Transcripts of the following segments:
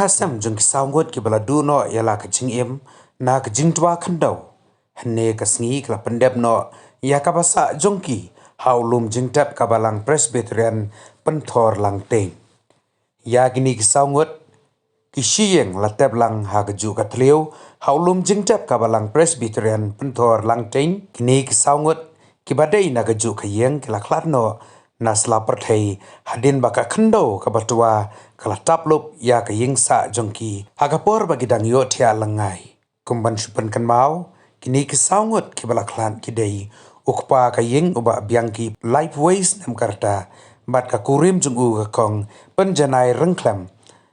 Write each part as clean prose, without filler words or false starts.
hasam jung kisawngot ki baladu no yala kajing im na kajing twa khandau hne kasngi kla pendep no ya kabasa jongki haulum jingtap kabalang Presbyterian penthor lang teng ya gini kisawngot kisiyeng latep lang hagaju katleu haulum jingtap kabalang Presbyterian penthor lang teng kini kisawngot kibadai na gaju kayeng kilaklat no na selapar thei hadin baka khando kabatwa kala taplup ya kayeng sa jongki hagapor bagi dang yo thia langai kumban supan kan mau kini kisawngot kibala klan kidei ukpa kayeng uba biangki life ways nam karta bat ka kurim jungu kong penjanai rengklam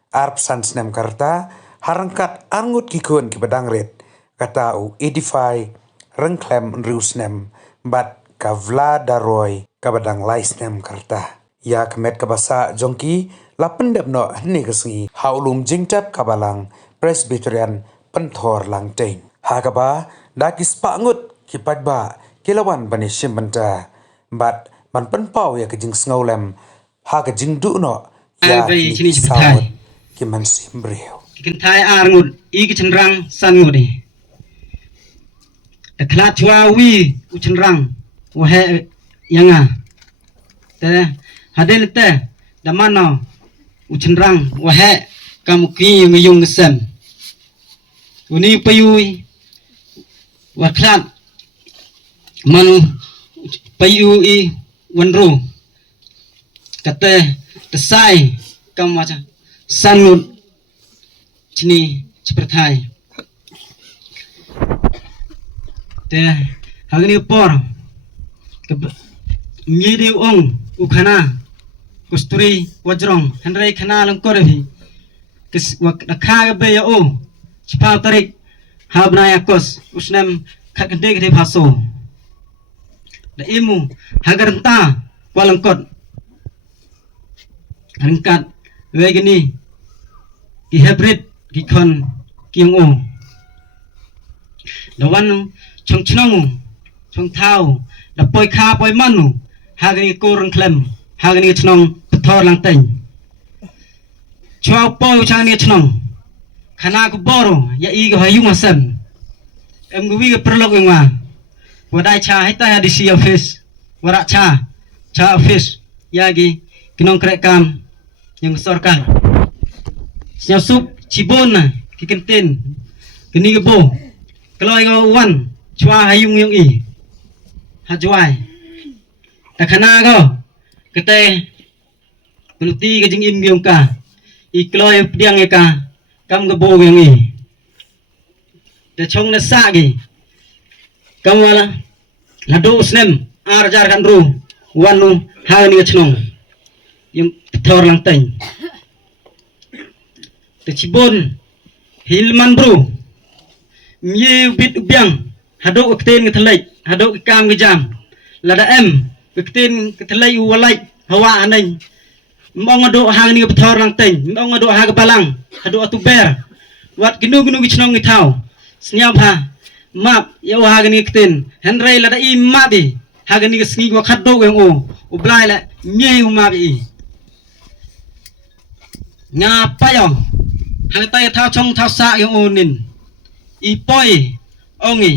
arp sans nam karta harangkat angut kikun kibadang red kata u edify rengklam rusnem bat kavla daroy kabadang lais nem karta ya kemet kabasa jongki lapendep no hni kasngi haulum jingtap kabalang Presbyterian penthor lang teng hagaba dakis pangut kipadba kilawan bani simbanta bat man penpau ya kejing sngaulem ha kejing du no ya sawut kiman simbreu kikentai arngut I kichenrang sangudi taklat chwa wi uchenrang wahe yanga te haden te damano uchenrang wahe kamuki yung sem uni payui waklat manu payui wanru kate tesai kamacha sanut chini chiperthai te hagni por miri ong ukhana kusturi wajrong henrai khana langkorevi kis wakha be ya o chipa tarik habnaya kos usnem khakde gde phaso da imu hagarta walangkot angkat wegini ki hybrid ki khon kiang o dawan chongchnong chong thau da poi kha poi manu hagni korang klem hagni chnong pthor lang teng chwa po chani chnong khana ko boro ya I ga hayung asam em gwi ga perlok ngwa wadai cha hita di si office wara cha office yagi kinong krekam yang sorkan siap sup cibon kikentin kini gebo kalau ga wan chwa hayung yung I hajuai takhana go kete peluti gajing im gyong ka ikloy pdiang ka kam gebo yung I te chong na sa gi kamala lado snem arjar kan ru wanu hani chnong yung thor lang teng te cibon hilman bro mye bit ubyang hado ukten ngethlai hado kam ngejam lada em ukten kethlai walai hawa aneng mong ado hang ni pthor lang teng mong ado ha balang hado atuber wat ginu gichnong ngithau snyap ha map ya ha gani kten henrei lada I mabi ha gani sngi go khaddo ng o ublai la mye mabi nga payo hang tay thao chong thao sa yung onin I poi ongi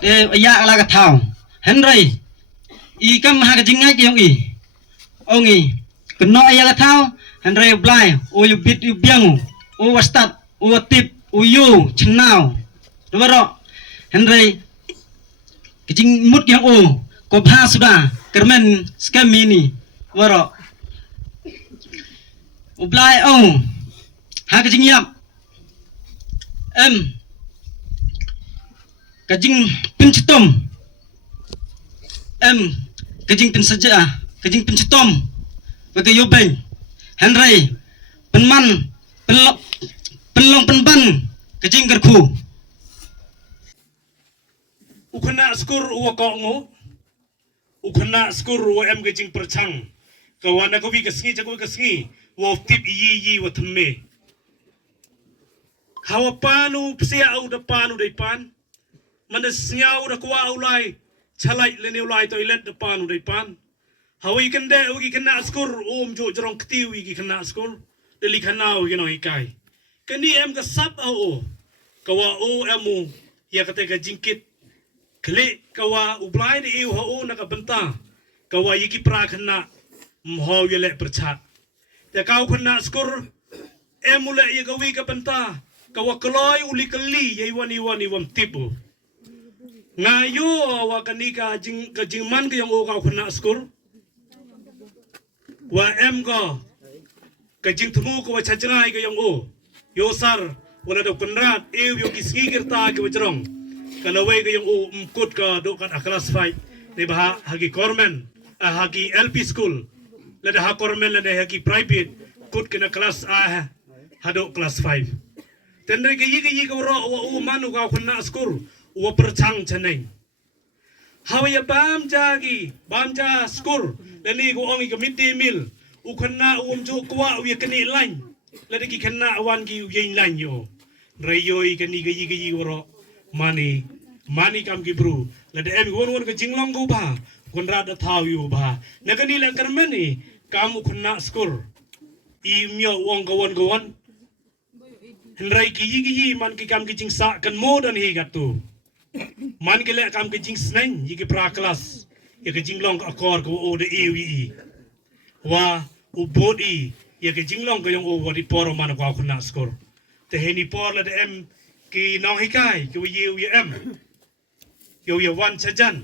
de ya la ka thao henrei I kam ha ka jingai yung I ongi kno ya ka thao henrei blai o yu bit yu biang o wastat o tip o yu chnao doro henrei kijing mut yang o ko bha suda kermen skamini waro ublai ong ha ka jingyap em kajing pincetom em kajing pinsaja kajing pincetom bagayo beng henrei penman penlong penban kajing gerku ukana skur uwa kongo ukana skur uwa em kajing perchang kawana ko vi kasngi jago kasngi wo tip yi wa thme hawa panu psia au da panu dai pan mana snyau da kwa ulai chalai le ulai toilet da panu dai pan hawi kende ugi kena skur jo jrong ktiu igi kena skur deli khanau ke no ikai kani em ka sap au kawa o emu ya kate ka jingkit klik kawa ublai di iu ho na ka benta kawa yiki pra khana mho yele perchat te kau khana skur emule ye kawi ka benta kawa kloi uli kali ye wani wam tipu ngayo wa kanika jing man ke yang o kau khana skur wa em go ka jing thmu ko wa chajngai ke yang o yosar wala do kunrat eu yo kisgi kirta ke wajrong kalawai ke yang o mkut ka do kan class 5 ne bah hagi kormen hagi LP school lada ha kormen lada hagi private kut kena class a hado class 5 tendre ke yi ko ro wa u manu ka khunna skur wa perchang chaneng hawaya bam ja skur lani ko ongi ke midday meal u khanna ju kwa wi kani lain lada ki khanna awan ki yin lain yo rayoi kani ke yi ko ro mani kam ki bru lada em won ke jinglong go ba konra da thau yu ba nakani la karmani kam khunna skur i myo wong ko won Henry ki man ki kam ki jing sa kan modern hi gatu man ki le kam ki jing sneng yi ki pra class ye ki jing long akor ko o de ewi wa u bodi ye ki jing long ko yong o wadi poro man ko khuna skor te heni por la de em ki nong hi kai ki ye em yo ye wan chajan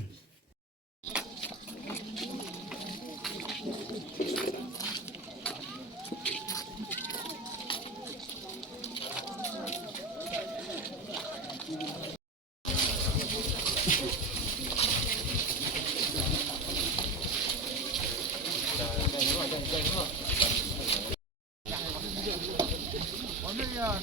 오늘야,